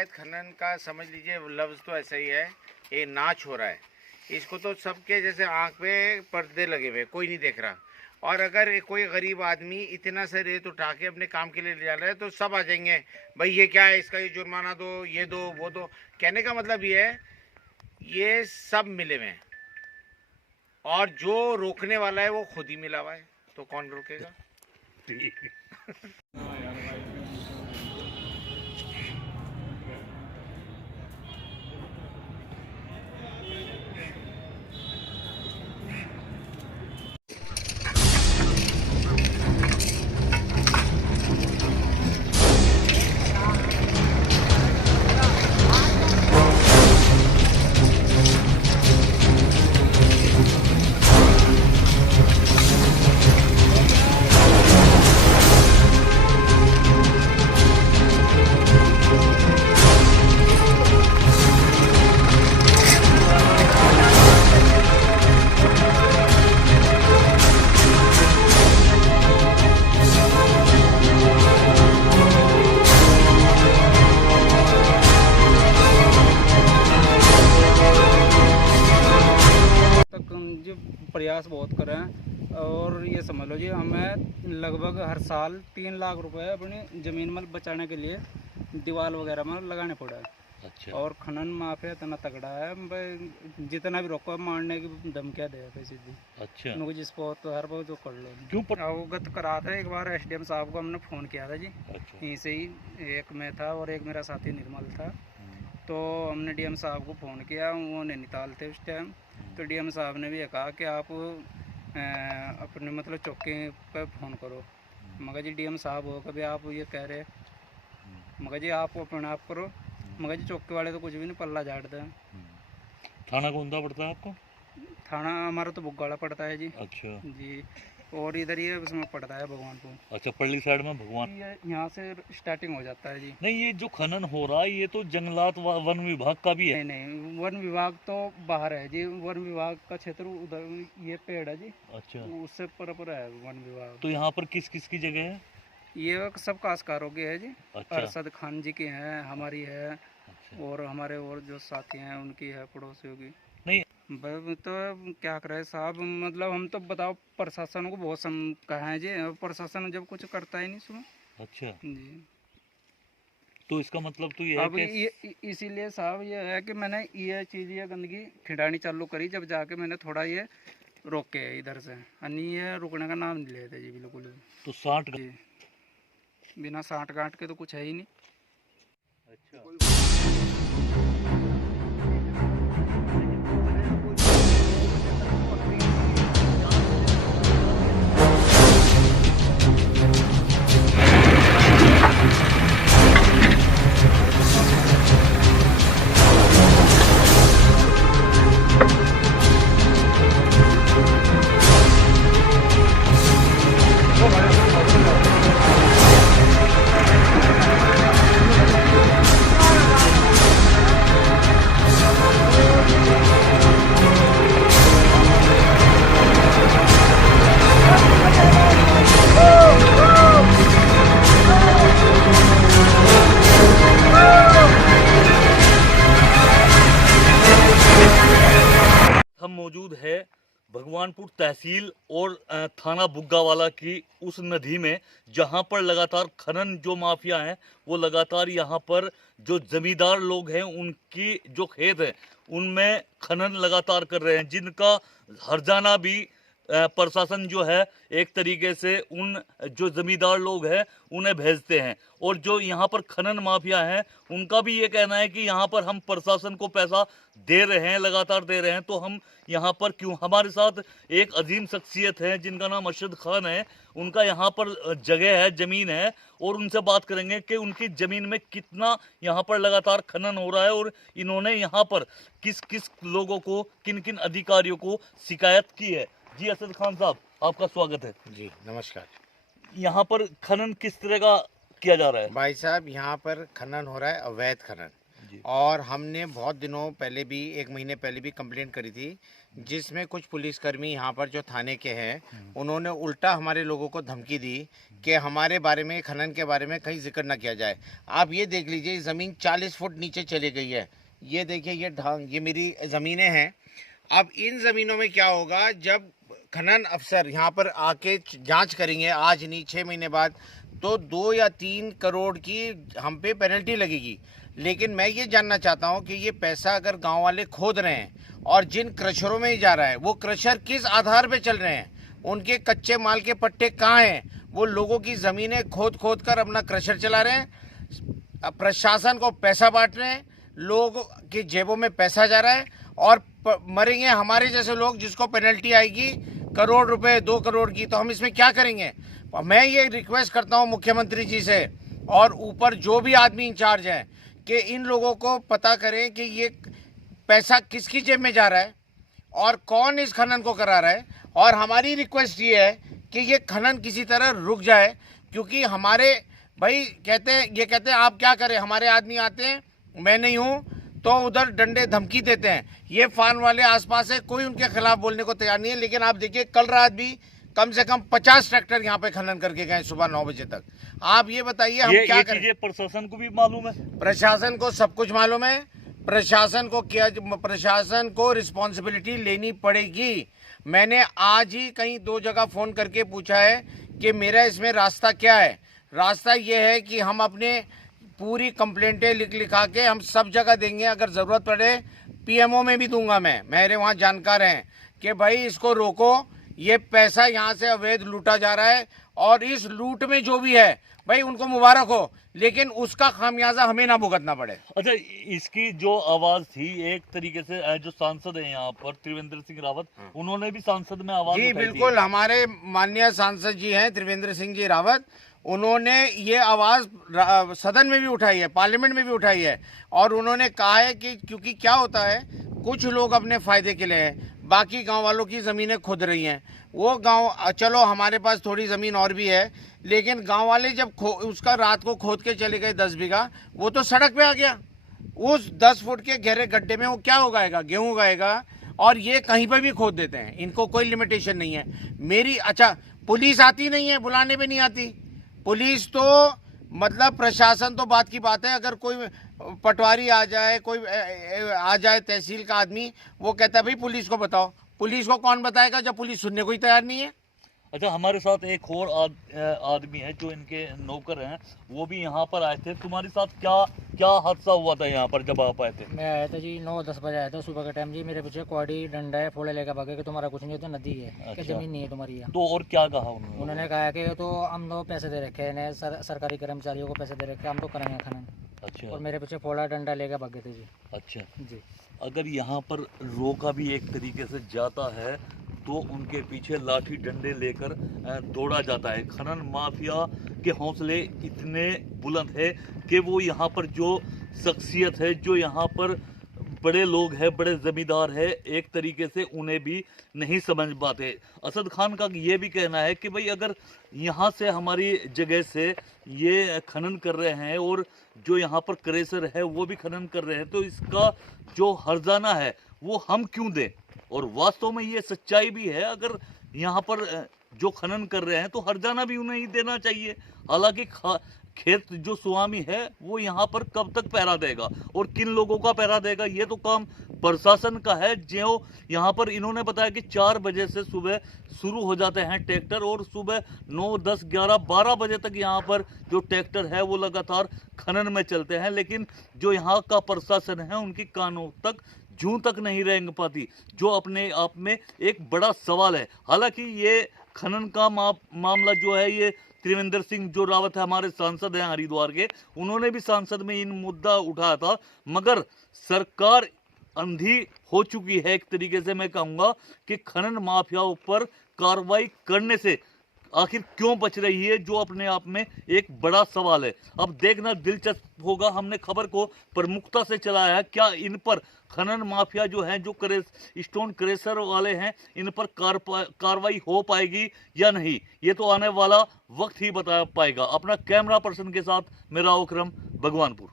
अवैध खनन का समझ लीजिए लफ्ज़ तो ऐसा ही है, ये नाच हो रहा है। इसको तो सबके जैसे आंख पे पर्दे लगे हुए, कोई नहीं देख रहा। और अगर कोई गरीब आदमी इतना सा रेत उठा के अपने काम के लिए ले जा रहा है तो सब आ जाएंगे, भाई ये क्या है, इसका ये जुर्माना दो, ये दो, वो दो। कहने का मतलब ये है, ये सब मिले हुए हैं और जो रोकने वाला है वो खुद ही मिला हुआ है, तो कौन रोकेगा। प्रयास बहुत कर रहे हैं और ये समझ लो जी, हमें लगभग हर साल 3 लाख रुपए अपनी ज़मीन में बचाने के लिए दीवार वगैरह में लगाने पड़े हैं। अच्छा। और खनन माफिया इतना तगड़ा है भाई, जितना भी रोको मारने की धमकियाँ दे रहे सीधी। अच्छा। उनको जिसको तो हर बार जो कर लो क्यों अवगत करा था। एक बार एसडीएम साहब को हमने फ़ोन किया था जी। अच्छा। यहीं से ही एक मैं था और एक मेरा साथी निर्मल था। तो हमने डीएम साहब को फ़ोन किया, वो नैनीताल थे उस टाइम। तो डीएम साहब ने भी ये कहा कि आप अपने मतलब चौकी पे फ़ोन करो। मगर जी डीएम साहब हो कभी आप ये कह रहे, मगर जी आप अपने आप करो। मगर जी चौकी वाले तो कुछ भी नहीं, पल्ला झाड़ दें। थाना कौन सा पड़ता है आपको? थाना हमारा तो बुग्गाड़ा पड़ता है जी। अच्छा जी, और इधर ये उसमें पड़ता है भगवानपुर। अच्छा, पल्ली साइड में भगवान। यहाँ से स्टार्टिंग हो जाता है जी। नहीं, ये जो खनन हो रहा है ये तो जंगलात वन विभाग का भी है। नहीं, वन विभाग तो बाहर है जी। वन विभाग का क्षेत्र उधर ये पेड़ है जी। अच्छा। उससे पर है वन विभाग। तो यहाँ पर किस किस की जगह है? ये सब काश्तकारों की है जी। अच्छा। अरशद खान जी की है, हमारी है। अच्छा। और हमारे और जो साथी हैं उनकी है, पड़ोसियों की। नहीं तो क्या करे साहब, मतलब हम तो बताओ प्रशासन को बहुत कहा है जी, प्रशासन जब कुछ करता ही नहीं सुनो। अच्छा जी, तो इसका मतलब तो ये है अब कि इसीलिए साहब ये है कि मैंने ये चीज़, ये गंदगी खिंडानी चालू करी जब जाके मैंने थोड़ा ये रोके इधर से, अन्य ये रुकने का नाम नहीं लेते जी बिल्कुल भी। तो 60 जी, बिना साठ गांठ के तो कुछ है ही नहीं। अच्छा। हम मौजूद है भगवानपुर तहसील और थाना बुग्गावाला की उस नदी में, जहां पर लगातार खनन जो माफिया हैं वो लगातार यहां पर जो जमींदार लोग हैं उनकी जो खेत है उनमें खनन लगातार कर रहे हैं, जिनका हर्जाना भी प्रशासन जो है एक तरीके से उन जो जमींदार लोग हैं उन्हें भेजते हैं। और जो यहाँ पर खनन माफिया हैं उनका भी ये कहना है कि यहाँ पर हम प्रशासन को पैसा दे रहे हैं, लगातार दे रहे हैं, तो हम यहाँ पर क्यों। हमारे साथ एक अजीम शख्सियत है जिनका नाम अरशद खान है। उनका यहाँ पर जगह है, ज़मीन है, और उनसे बात करेंगे कि उनकी ज़मीन में कितना यहाँ पर लगातार खनन हो रहा है और इन्होंने यहाँ पर किस किस लोगों को, किन किन अधिकारियों को शिकायत की है। जी अरशद खान साहब, आपका स्वागत है। जी नमस्कार। यहाँ पर खनन किस तरह का किया जा रहा है? भाई साहब, यहाँ पर खनन हो रहा है, अवैध खनन। और हमने बहुत दिनों पहले भी, 1 महीने पहले भी कंप्लेंट करी थी, जिसमें कुछ पुलिसकर्मी यहाँ पर जो थाने के हैं उन्होंने उल्टा हमारे लोगों को धमकी दी कि हमारे बारे में, खनन के बारे में कहीं जिक्र ना किया जाए। आप ये देख लीजिए, ज़मीन 40 फुट नीचे चली गई है। ये देखिए, ये मेरी ज़मीनें हैं। अब इन ज़मीनों में क्या होगा, जब खनन अफसर यहाँ पर आके जांच करेंगे, आज नहीं 6 महीने बाद, तो 2 या 3 करोड़ की हम पे पेनल्टी लगेगी। लेकिन मैं ये जानना चाहता हूँ कि ये पैसा अगर गांव वाले खोद रहे हैं और जिन क्रशरों में ही जा रहा है, वो क्रशर किस आधार पे चल रहे हैं, उनके कच्चे माल के पट्टे कहाँ हैं? वो लोगों की ज़मीनें खोद खोद कर अपना क्रशर चला रहे हैं, प्रशासन को पैसा बांट रहे हैं, लोगों की जेबों में पैसा जा रहा है, और मरेंगे हमारे जैसे लोग जिसको पेनल्टी आएगी करोड़ रुपए, 2 करोड़ की। तो हम इसमें क्या करेंगे? मैं ये रिक्वेस्ट करता हूँ मुख्यमंत्री जी से और ऊपर जो भी आदमी इंचार्ज है कि इन लोगों को पता करें कि ये पैसा किसकी जेब में जा रहा है और कौन इस खनन को करा रहा है। और हमारी रिक्वेस्ट ये है कि ये खनन किसी तरह रुक जाए, क्योंकि हमारे भाई कहते हैं आप क्या करें, हमारे आदमी आते हैं, मैं नहीं हूँ तो उधर डंडे धमकी देते हैं। ये फार्म वाले आसपास है, कोई उनके खिलाफ बोलने को तैयार नहीं है। लेकिन आप देखिए, कल रात भी कम से कम 50 ट्रैक्टर यहाँ पे खनन करके गए सुबह 9 बजे तक। आप ये बताइए हम क्या करें? प्रशासन को भी मालूम है, प्रशासन को सब कुछ मालूम है। प्रशासन को रिस्पॉन्सिबिलिटी लेनी पड़ेगी। मैंने आज ही कहीं 2 जगह फोन करके पूछा है कि मेरा इसमें रास्ता क्या है। रास्ता ये है कि हम अपने पूरी कंप्लेंटें लिखा के हम सब जगह देंगे। अगर ज़रूरत पड़े पीएमओ में भी दूंगा। मेरे वहाँ जानकार हैं कि भाई इसको रोको, ये पैसा यहाँ से अवैध लूटा जा रहा है, और इस लूट में जो भी है भाई उनको मुबारक हो, लेकिन उसका खामियाजा हमें ना भुगतना पड़े। अच्छा, इसकी जो आवाज थी एक तरीके से जो सांसद है यहाँ पर त्रिवेंद्र सिंह रावत, उन्होंने भी सांसद में आवाज जी बिल्कुल, हमारे माननीय सांसद जी हैं त्रिवेंद्र सिंह जी रावत, उन्होंने ये आवाज़ सदन में भी उठाई है, पार्लियामेंट में भी उठाई है। और उन्होंने कहा है कि क्योंकि क्या होता है, कुछ लोग अपने फायदे के लिए हैं, बाकी गांव वालों की ज़मीनें खुद रही हैं। वो गांव, चलो हमारे पास थोड़ी ज़मीन और भी है, लेकिन गांव वाले जब उसका रात को खोद के चले गए 10 बीघा, वो तो सड़क पे आ गया। उस 10 फुट के गहरे गड्ढे में वो क्या उगाएगा? गेहूँ उगाएगा। और ये कहीं पर भी खोद देते हैं, इनको कोई लिमिटेशन नहीं है। अच्छा, पुलिस आती नहीं है, बुलाने पे नहीं आती पुलिस। तो मतलब प्रशासन तो बात की बात है, अगर कोई पटवारी आ जाए, कोई आ जाए तहसील का आदमी, वो कहता है भाई पुलिस को बताओ। पुलिस को कौन बताएगा जब पुलिस सुनने को ही तैयार नहीं है? अच्छा, हमारे साथ एक और आदमी है जो इनके नौकर हैं, वो भी यहाँ पर आए थे। तुम्हारे साथ क्या हादसा हुआ था यहाँ पर जब आप आए थे? मैं आया था जी 9-10 बजे आया था सुबह के टाइम जी। मेरे पीछे क्वाडी डंडा है, फोड़े लेकर भागे कि तुम्हारा कुछ नहीं है, तो नदी है। अच्छा। कि जमीन नहीं है तुम्हारी है। तो और क्या कहा उन्होंने कहा कि तो हम लोग पैसे दे रखे हैं, सरकारी कर्मचारियों को पैसे दे रखे, हम तो करेंगे खनन। अच्छा। और मेरे पीछे फोड़ा डंडा लेकर भागे थे जी। अच्छा जी। अगर यहाँ पर रोका भी एक तरीके से जाता है तो उनके पीछे लाठी डंडे लेकर दौड़ा जाता है। खनन माफिया के हौसले इतने बुलंद है कि वो यहाँ पर जो शख्सियत है, जो यहाँ पर बड़े लोग हैं, बड़े जमींदार है, एक तरीके से उन्हें भी नहीं समझ पाते। असद खान का ये भी कहना है कि भाई अगर यहाँ से हमारी जगह से ये खनन कर रहे हैं और जो यहाँ पर क्रेशर है वो भी खनन कर रहे हैं, तो इसका जो हर्जाना है वो हम क्यों दें? और वास्तव में ये सच्चाई भी है। अगर यहाँ पर जो खनन कर रहे हैं तो हर्जाना भी उन्हें ही देना चाहिए। हालांकि खेत जो स्वामी है वो यहाँ पर कब तक पहरा देगा और किन लोगों का पहरा देगा, ये तो काम प्रशासन का है। जो यहाँ पर इन्होंने बताया कि 4 बजे से सुबह शुरू हो जाते हैं ट्रैक्टर और सुबह 9, 10, 11, 12 बजे तक यहाँ पर जो ट्रैक्टर है वो लगातार खनन में चलते हैं। लेकिन जो यहाँ का प्रशासन है उनकी कानों तक जूं तक नहीं रेंग पाती, जो अपने आप में एक बड़ा सवाल है। हालांकि ये खनन का मामला जो है, ये त्रिवेंद्र सिंह जो रावत है, हमारे सांसद हैं हरिद्वार के, उन्होंने भी संसद में इन मुद्दा उठाया था, मगर सरकार अंधी हो चुकी है। एक तरीके से मैं कहूँगा कि खनन माफियाओं पर कार्रवाई करने से आखिर क्यों बच रही है, जो अपने आप में एक बड़ा सवाल है। अब देखना दिलचस्प होगा। हमने खबर को प्रमुखता से चलाया है, क्या इन पर खनन माफिया जो हैं, जो स्टोन क्रेशर वाले हैं, इन पर कार्रवाई हो पाएगी या नहीं, ये तो आने वाला वक्त ही बता पाएगा। अपना कैमरा पर्सन के साथ मेरा ओकरम, भगवानपुर।